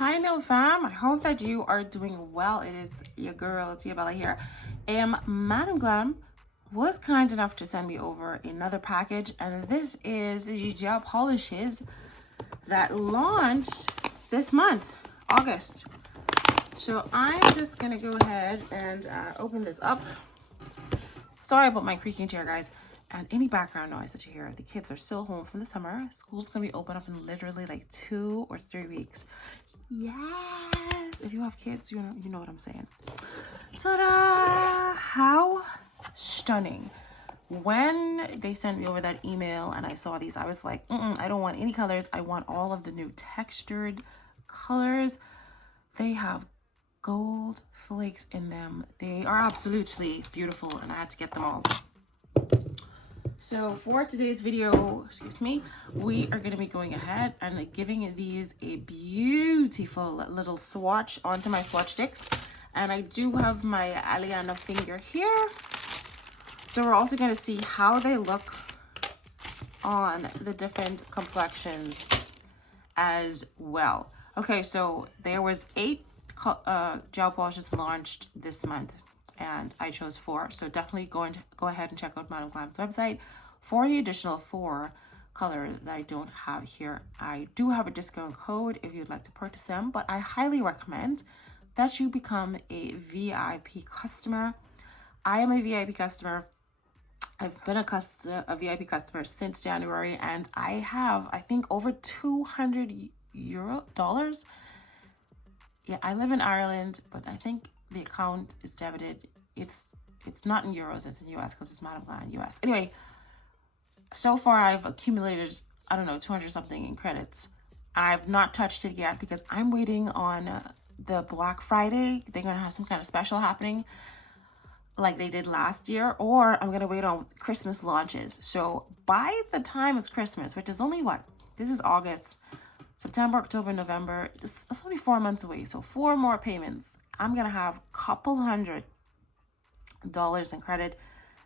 Hi Nail Fam, I hope that you are doing well. It is your girl Tia Bella here. Madam Glam was kind enough to send me over another package, and this is the gel polishes that launched this month, August. So I'm just gonna go ahead and open this up. Sorry about my creaking chair, guys, and any background noise that you hear. The kids are still home from the summer. School's gonna be open up in literally like 2 or 3 weeks. Yes, if you have kids, you know what I'm saying. Ta-da! How stunning. When they sent me over that email and I saw these, I was like, I don't want any colors. I want all of the new textured colors. They have gold flakes in them. They are absolutely beautiful, and I had to get them all. So for today's video, we are going to be going ahead and giving these a beautiful little swatch onto my swatch sticks. And I do have my Aliana finger here. So we're also going to see how they look on the different complexions as well. Okay, so there was 8 gel polishes launched this month, and I chose 4. So definitely go ahead and check out Madam Glam's website for the additional 4 colors that I don't have here. I do have a discount code if you'd like to purchase them, but I highly recommend that you become a VIP customer. I am a VIP customer. I've been a VIP customer since January, and I have, I think, over $200. Yeah, I live in Ireland, but I think the account is debited. It's not in euros, it's in US because it's Madam Glam US. Anyway, so far I've accumulated, I don't know, 200 something in credits. I've not touched it yet because I'm waiting on the Black Friday. They're going to have some kind of special happening like they did last year, or I'm going to wait on Christmas launches. So by the time it's Christmas, which is only what? This is August, September, October, November. It's only 4 months away. So 4 more payments. I'm going to have a couple $100 in credit,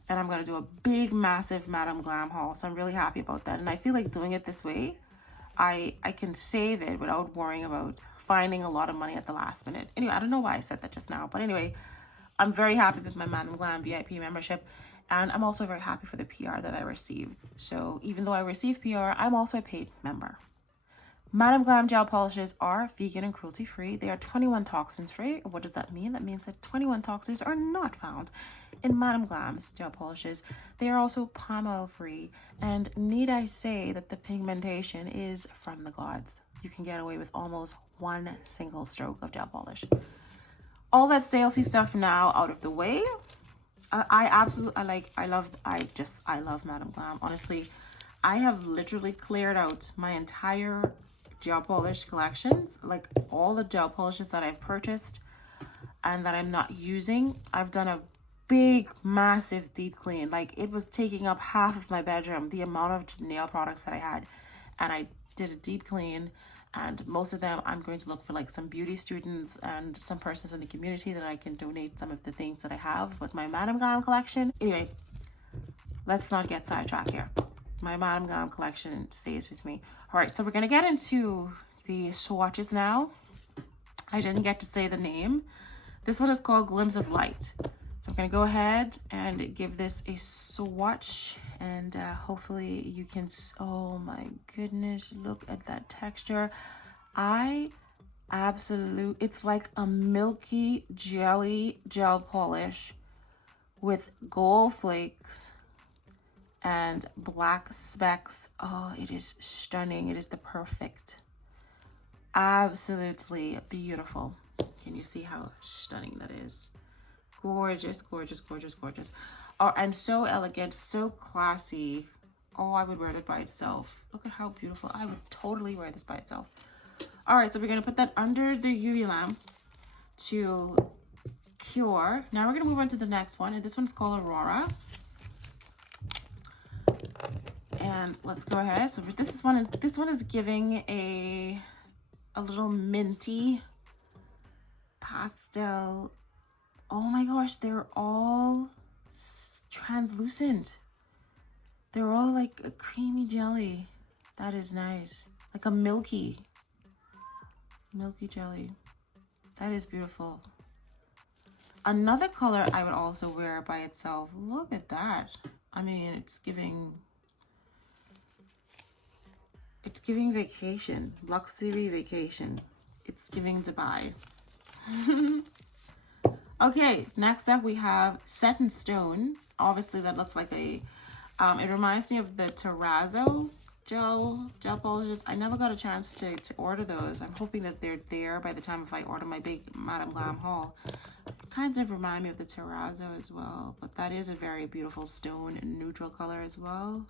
and I'm going to do a big, massive Madam Glam haul. So I'm really happy about that. And I feel like doing it this way, I can save it without worrying about finding a lot of money at the last minute. Anyway, I don't know why I said that just now, but anyway, I'm very happy with my Madam Glam VIP membership, and I'm also very happy for the PR that I received. So even though I received PR, I'm also a paid member. Madam Glam gel polishes are vegan and cruelty free. They are 21 toxins free. What does that mean? That means that 21 toxins are not found in Madam Glam's gel polishes. They are also palm oil free, and need I say that the pigmentation is from the gods. You can get away with almost 1 single stroke of gel polish. All that salesy stuff now out of the way. I love Madam Glam. Honestly, I have literally cleared out my entire gel polish collections, like all the gel polishes that I've purchased and that I'm not using. I've done a big, massive deep clean. Like, it was taking up half of my bedroom, the amount of nail products that I had, and I did a deep clean. And most of them, I'm going to look for like some beauty students and some persons in the community that I can donate some of the things that I have with my Madam Glam collection. Anyway, let's not get sidetracked here. My Madam Glam collection stays with me. All right, so we're going to get into the swatches now. I didn't get to say the name. This one is called Glimpse of Light. So I'm going to go ahead and give this a swatch, and hopefully you can, oh my goodness, look at that texture. It's like a milky jelly gel polish with gold flakes and black specks. Oh, it is stunning. It is the perfect, absolutely beautiful. Can you see how stunning that is? Gorgeous, gorgeous, gorgeous, gorgeous. Oh, and so elegant, so classy. Oh, I would wear it by itself. Look at how beautiful. I would totally wear this by itself. All right, so we're going to put that under the UV lamp to cure. Now we're going to move on to the next one, and this one's called Aurora. And let's go ahead. So this one is giving a little minty pastel. Oh my gosh, they're all translucent. They're all like a creamy jelly. That is nice. Like a milky. Milky jelly. That is beautiful. Another color I would also wear by itself. Look at that. I mean, it's giving vacation, luxury vacation. It's giving Dubai. Okay, next up we have Set in Stone. Obviously that looks like a, it reminds me of the Terrazzo gel polishes. I never got a chance to order those. I'm hoping that they're there by the time if I order my big Madame Glam haul. Kind of remind me of the Terrazzo as well, but that is a very beautiful stone and neutral color as well.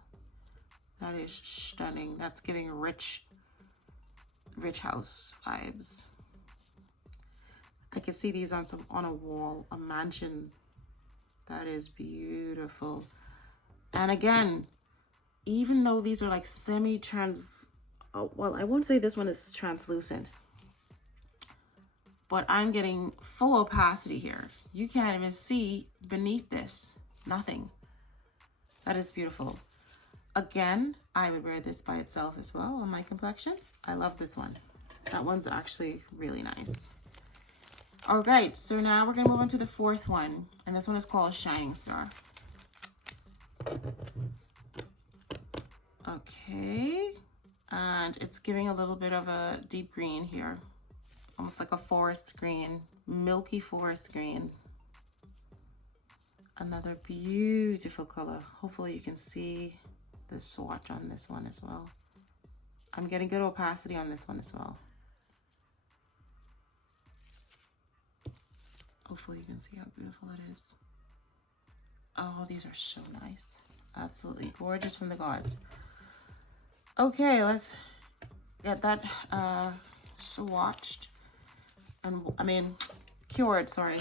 That is stunning. That's giving rich house vibes. I can see these on a wall, a mansion. That is beautiful. And again, even though these are like well, I won't say this one is translucent, but I'm getting full opacity here. You can't even see beneath this. Nothing. That is beautiful. Again, I would wear this by itself as well on my complexion. I love this one. That one's actually really nice. All right, so now we're gonna move on to the fourth one, and this one is called Shining Star. Okay, and it's giving a little bit of a deep green here, almost like a forest green, milky forest green. Another beautiful color. Hopefully you can see the swatch on this one as well. I'm getting good opacity on this one as well. Hopefully you can see how beautiful it is. Oh, these are so nice. Absolutely gorgeous from the gods. Okay, let's get that swatched and cured, sorry.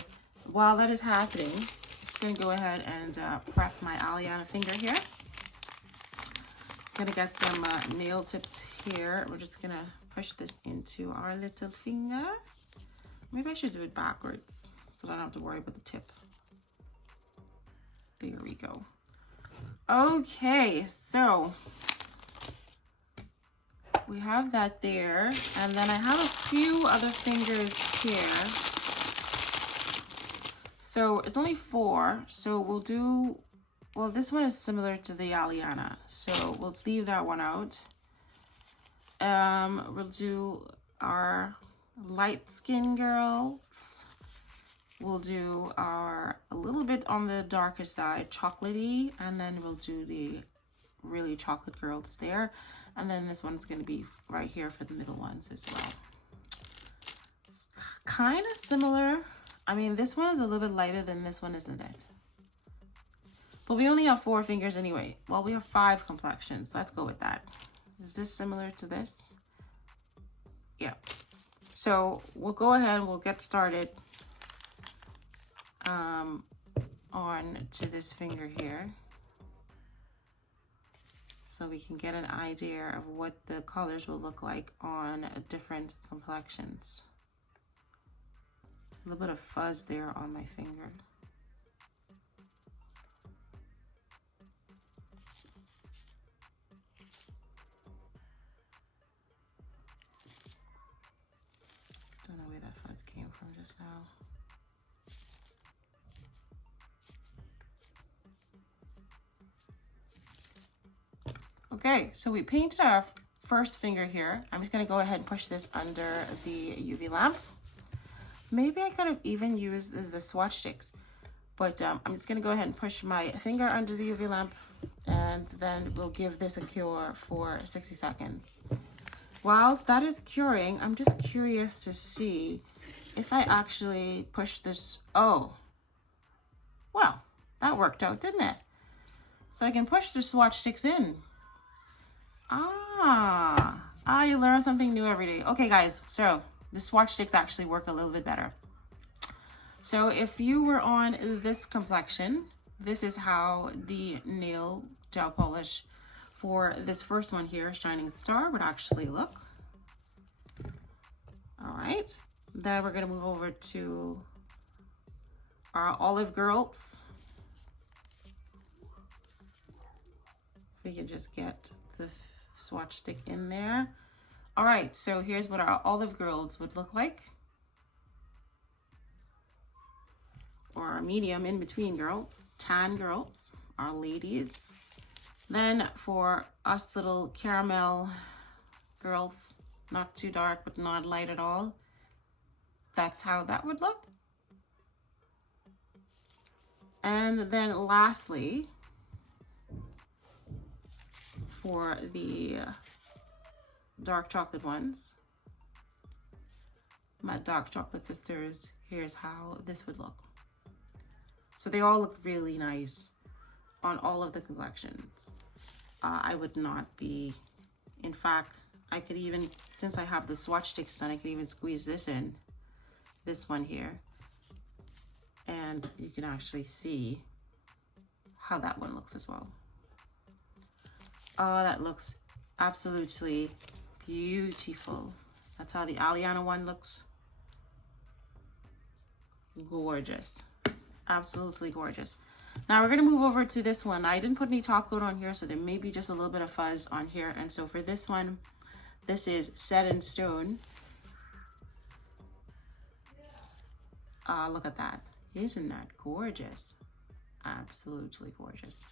While that is happening, I'm just gonna go ahead and prep my Aliana finger here. Gonna get some nail tips here. We're just gonna push this into our little finger. Maybe I should do it backwards so I don't have to worry about the tip. There we go. Okay, so we have that there, and then I have a few other fingers here. So it's only 4, so we'll do, well, this one is similar to the Aliana, so we'll leave that one out. We'll do our light skin girls. We'll do our, a little bit on the darker side, chocolatey, and then we'll do the really chocolate girls there. And then this one's going to be right here for the middle ones as well. It's kind of similar. I mean, this one is a little bit lighter than this one, isn't it? But we only have 4 fingers anyway. Well, we have 5 complexions. Let's go with that. Is this similar to this? Yeah. So we'll go ahead and we'll get started on to this finger here, so we can get an idea of what the colors will look like on different complexions. A little bit of fuzz there on my finger. Don't know where that fuzz came from just now. Okay, so we painted our first finger here. I'm just gonna go ahead and push this under the UV lamp. Maybe I could have even used the swatch sticks, but I'm just gonna go ahead and push my finger under the UV lamp, and then we'll give this a cure for 60 seconds. Whilst that is curing, I'm just curious to see if I actually push this. Oh, well, that worked out, didn't it? So I can push the swatch sticks in. You learn something new every day. Okay, guys, so the swatch sticks actually work a little bit better. So if you were on this complexion, this is how the nail gel polish for this first one here, Shining Star, would actually look. All right, then we're gonna move over to our Olive Girls. We can just get the swatch stick in there. All right, so here's what our olive girls would look like, or our medium in between girls, tan girls, our ladies. Then for us little caramel girls, not too dark but not light at all, that's how that would look. And then lastly, for the dark chocolate ones, my dark chocolate sisters, here's how this would look. So they all look really nice on all of the collections. I would not be, in fact, I could even, since I have the swatch sticks done, I could even squeeze this in, this one here. And you can actually see how that one looks as well. Oh, that looks absolutely beautiful. That's how the Aliana one looks. Gorgeous. Absolutely gorgeous. Now we're going to move over to this one. I didn't put any top coat on here, so there may be just a little bit of fuzz on here. And so for this one, this is Set in Stone. Look at that. Isn't that gorgeous? Absolutely gorgeous.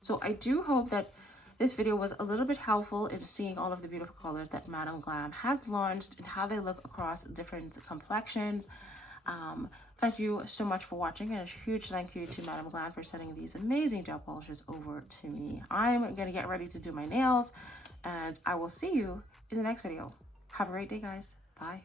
So I do hope that this video was a little bit helpful in seeing all of the beautiful colors that Madam Glam has launched and how they look across different complexions. Thank you so much for watching, and a huge thank you to Madam Glam for sending these amazing gel polishes over to me. I'm gonna get ready to do my nails, and I will see you in the next video. Have a great day, guys. Bye.